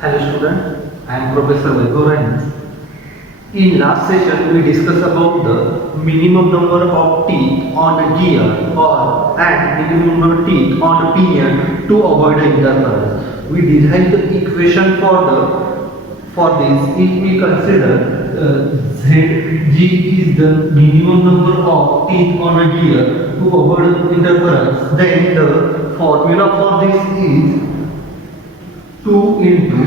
Hello student, I am Professor Vaibhav. In last session we discussed about the minimum number of teeth on a gear or and minimum number of teeth on a pinion to avoid interference. We derived the equation for this if we consider Zg is the minimum number of teeth on a gear to avoid interference. Then the formula for this is 2 into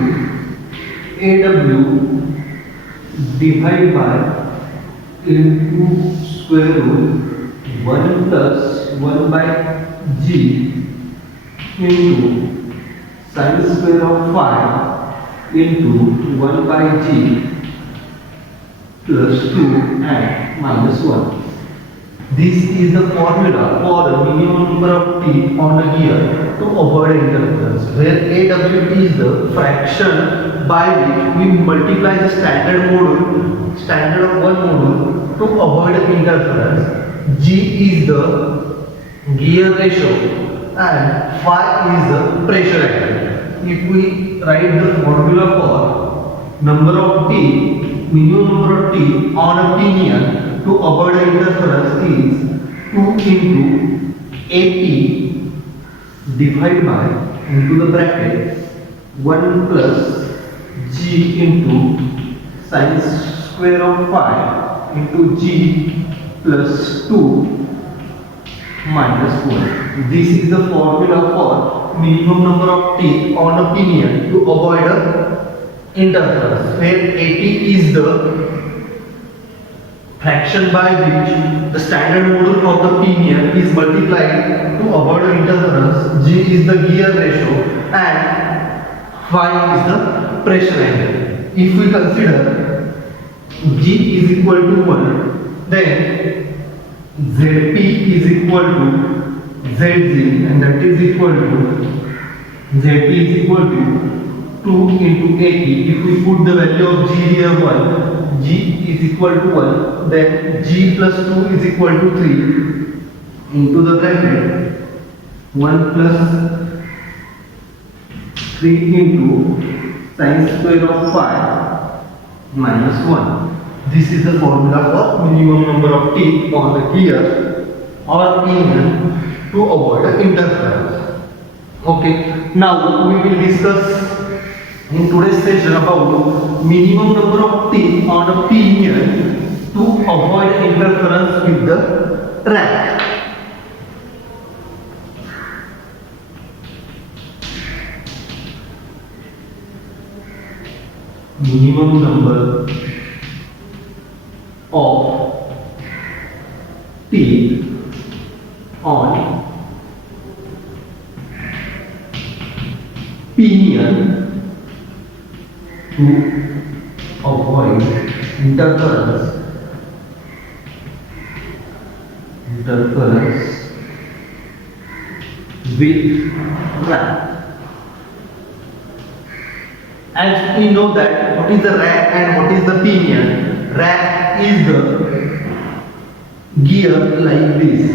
AW divided by into square root 1 plus 1 by G into sin square of phi into 1 by G plus 2 and minus 1. This is the formula for the minimum number of teeth on a gear to avoid interference, where AW is the fraction by which we multiply the standard of one module to avoid interference. G is the gear ratio and phi is the pressure angle. If we write the formula for number of teeth, minimum number of teeth on a pinion to avoid interference is 2 into AP divided by into the bracket 1 plus G into sin square of phi into G plus 2 minus 1. This is the formula for minimum number of teeth on a pinion to avoid interference, where AP is the fraction by which the standard module of the pinion is multiplied to avoid interference. G is the gear ratio and phi is the pressure angle. If we consider G is equal to 1, then Zp is equal to Zg, and that is equal to Zp is equal to 2 into AP. If we put the value of G here 1, G is equal to 1, then G plus 2 is equal to 3 into the bracket 1 plus 3 into sin square of phi minus 1. This is the formula for minimum number of teeth on the gear or pinion to avoid interference. Okay, now we will discuss in today's session about minimum number of teeth on a pinion to avoid interference with the rack. Minimum number of teeth on pinion to avoid interference with rack. As we know that what is the rack and what is the pinion. Rack is the gear like this.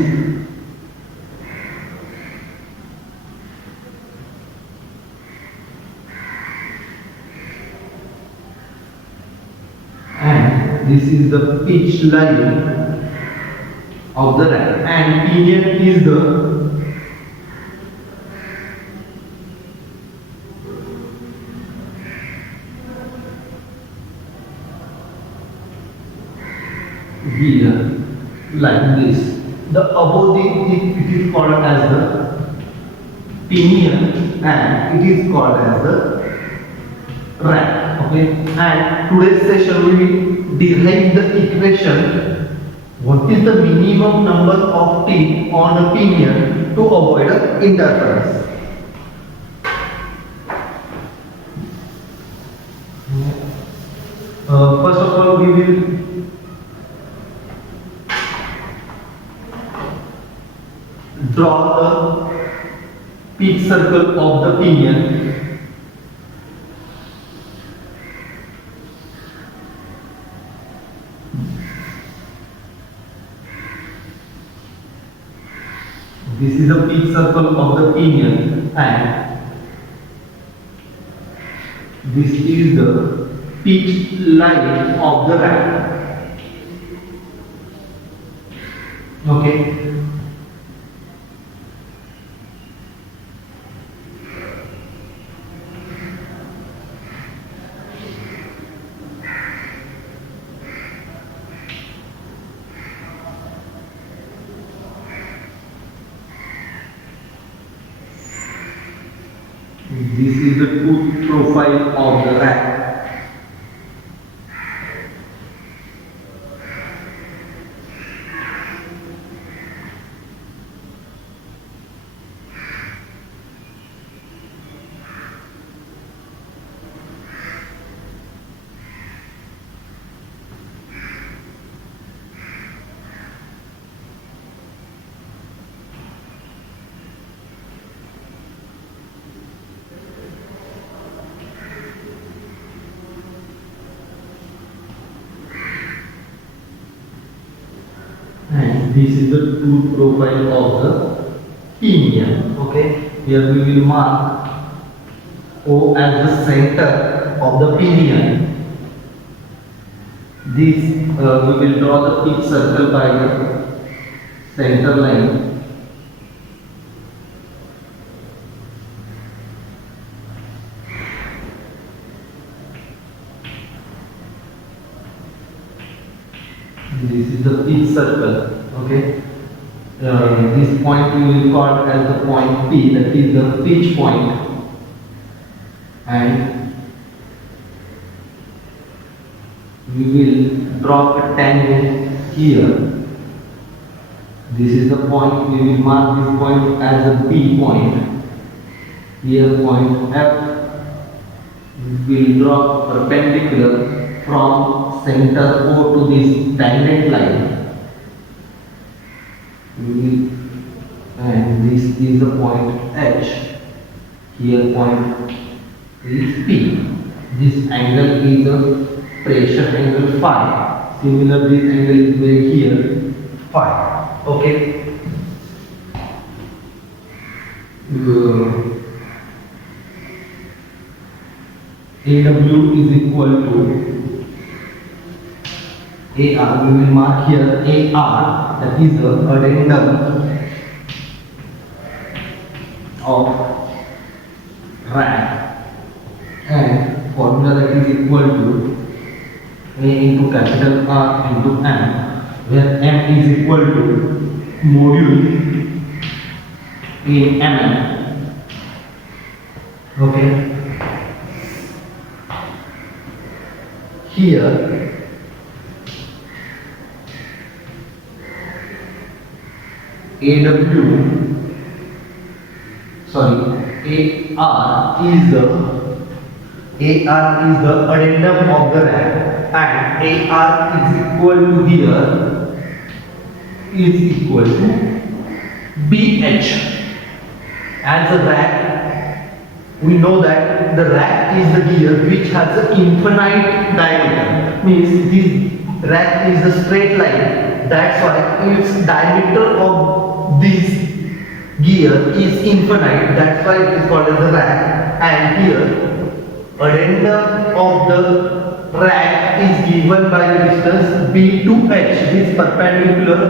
This is the pitch line of the rack, and pinion is the gear like this. The above it is called as the pinion and it is called as the rack. Okay, and today's session we will derive the equation what is the minimum number of teeth on a pinion to avoid interference. First of all, we will draw the pitch circle of the pinion. This is a pitch circle of the pinion, and This is the pitch line of the rack. Okay. This is the tooth profile of the rack. And this is the tooth profile of the pinion. Okay, here we will mark O as the center of the pinion. This we will draw the pitch circle by the center line. This is the pitch circle. Okay. This point we will call as the point P, that is the pitch point, and we will drop a tangent here. This is the point. We will mark this point as a B point. Here point F. We will drop perpendicular from center O to this tangent line. And this is the point H. Here point is P. This angle is a pressure angle phi. Similar, this angle is very here phi. Okay. AW is equal to AR. We will mark here AR, that is the addendum of rack, and formula that is equal to A into capital R into M, where M is equal to module in mm. Okay. Here AR is the addendum of the rack, and AR is equal to here is equal to BH. As a rack, we know that the rack is the gear which has an infinite diameter. Means this rack is a straight line. That's why its diameter of this gear is infinite. That's why it is called as the rack. And here, addendum of the rack is given by the distance B to H. This perpendicular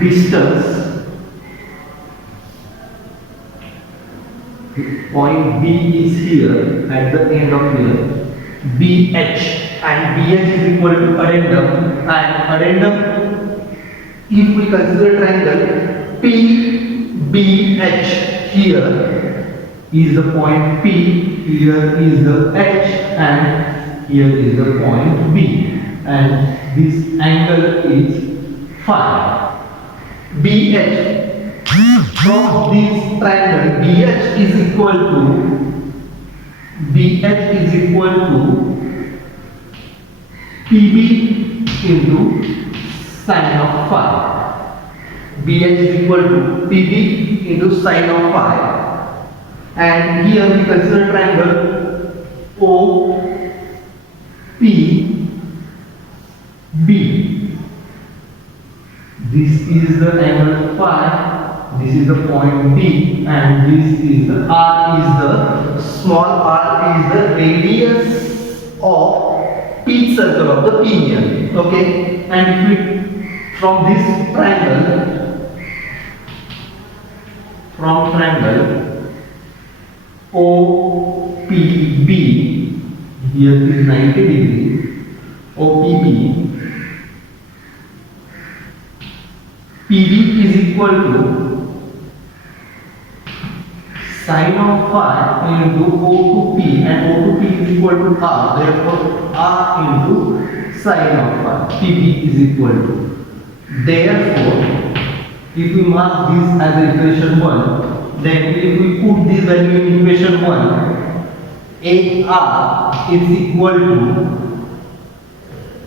distance. Point B is here at the end of here, BH, and BH is equal to addendum, and addendum, if we consider triangle PBH, here is the point P, here is the H, and here is the point B, and this angle is phi. BH, from this triangle, BH is equal to PB into sine of phi. BH is equal to PB into sine of phi. And here we consider triangle OPB. This is the angle phi. This is the point B, and this is the R is the small r is the radius of pitch circle of the pinion. Okay, and if we from this triangle OPB, here is 90 degree, OPB, PB is equal to sine of phi into O to P, and O to P is equal to R, therefore R into sine of phi, PB is equal to. Therefore, if we mark this as equation 1, then if we put this value in equation 1, AR is equal to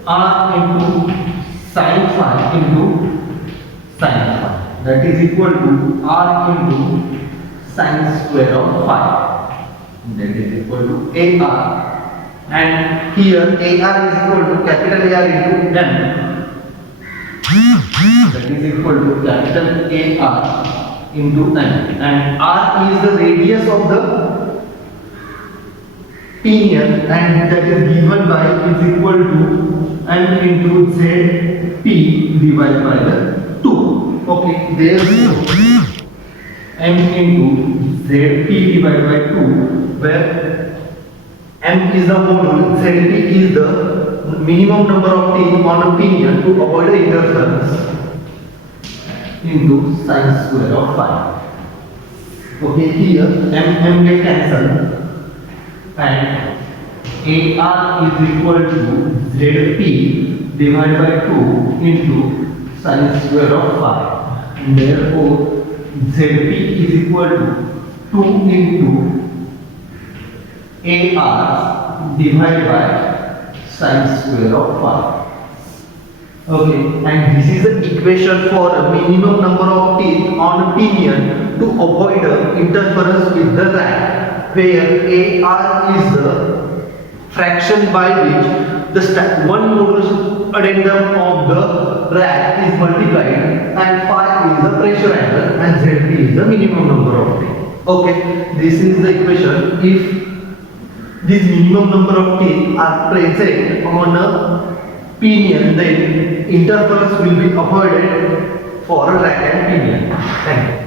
R into sine phi into sine phi, that is equal to R into sine square of phi, that is equal to AR, and here AR is equal to capital AR into M, that is equal to capital AR into M, and R is the radius of the pinion, and that is given by is equal to M into ZP divided by the 2. Okay, therefore M into ZP divided by 2, where M is the module, ZP is the minimum number of teeth on a pinion to avoid the interference, into sine square of phi. Okay, here M get cancelled, and AR is equal to ZP divided by 2 into sine square of phi, and therefore ZP is equal to 2 into AR divided by sine square of phi. Okay, and this is the equation for a minimum number of teeth on a pinion to avoid interference with the rack, where AR is the fraction by which the one modulus addendum of the rack is multiplied, and phi is the pressure angle, and ZP is the minimum number of teeth. Okay, this is the equation. If this minimum number of teeth are present on a pinion, then interference will be avoided for a rack and pinion. Thank you.